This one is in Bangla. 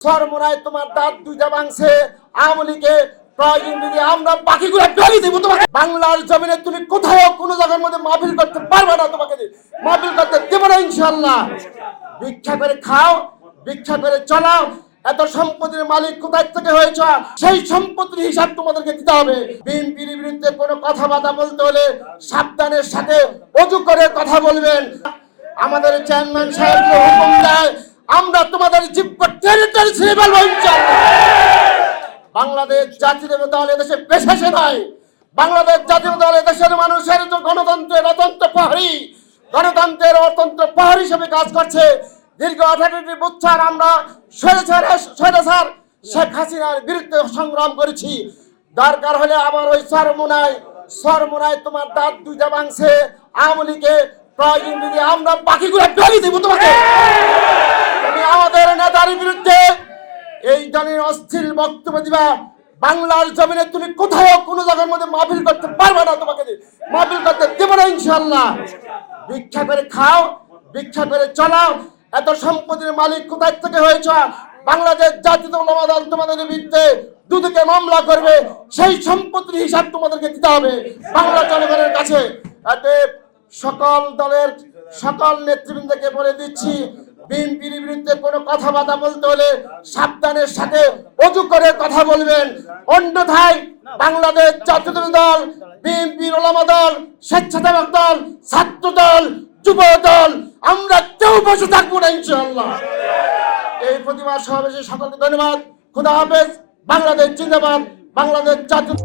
সরমরায় তোমার দাঁত দুইটা ভাঙছে আওয়ামী লীগে প্রয়োজন যদি আমরা বাকিগুলো গালি দেবো তোমাকে। বাংলার জমিনে তুমি কোথাও কোনো জায়গার মধ্যে মাহফিল করতে পারবে না, তোমাকে মাহফিল করতে দেবো না ইনশাআল্লাহ। ভিক্ষা করে খাও, ভিক্ষা করে চলাও। এত সম্পত্তির মালিক কোথায় থেকে হয়েছে সেই সম্পত্তির হিসাব তোমাদেরকে দিতে হবে। বিএনপির বিরুদ্ধে কোনো কথাবার্তা বলতে হলে সাবধানের সাথে অজু করে কথা বলবেন। আমাদের চেয়ারম্যান সাহেব হুকুম দেয় আমরা তোমাদের জিব্বা টেনে টেনে ছিঁড়ে ফেলবো ইনশাআল্লাহ। বাংলাদেশ জাতীয়তাবাদী দল এদেশে পেশাসে নয়। বাংলাদেশ জাতীয়তাবাদী দল এদেশের মানুষের গণতন্ত্রের অতন্ত্র প্রহরী, গণতন্ত্রের অতন্ত্র প্রহরী হিসেবে কাজ করছে। দীর্ঘ 18টি বছর আমরা স্বৈরাচার শেখ হাসিনার বিরুদ্ধে সংগ্রাম করেছি। দরকার হলে আবার ওই সরমুনায় তোমার দাঁত দুইটা ভাঙছে আওয়ামী লীগে প্রয়োজন যদি আমরা বাকিগুলো গালি দেবো তোমাকে। তুমি আমাদের নেতার বিরুদ্ধে এই ধরনের অস্থির বক্তব্য দিবা, বাংলার জমিনে তুমি কোথাও কোনো জায়গার মধ্যে মাহফিল করতে পারবে না, তোমাকে মাহফিল করতে দেবো না ইনশাআল্লাহ। ভিক্ষা করে খাও, ভিক্ষা করে চলাও। এত সম্পত্তির মালিক কোথায় থেকে হয়েছে বাংলাদেশ জাতীয়তাবাদী দল তোমাদের বিরুদ্ধে দুদিকে মামলা করবে, সেই সম্পত্তির হিসাব তোমাদেরকে দিতে হবে বাংলা জনগণের কাছে। সকল দলের সকল নেতৃবৃন্দকে বলে দিচ্ছি বিএনপির বিরুদ্ধে কোনো কথাবার্তা বলতে হলে সাবধানের সাথে অজু করে কথা বলবেন। অন্যথায় বাংলাদেশ জাতীয়তাবাদী দল, বিএনপির ওলামা দল, স্বেচ্ছাসেবক দল, ছাত্র দল, যুব দল আমরা কেউ বসে থাকবো না ইনশাআল্লাহ। এই প্রতিবাদ সমাবেশে সকলকে ধন্যবাদ। খোদা হাফেজ। বাংলাদেশ জিন্দাবাদ। বাংলাদেশ জাতীয়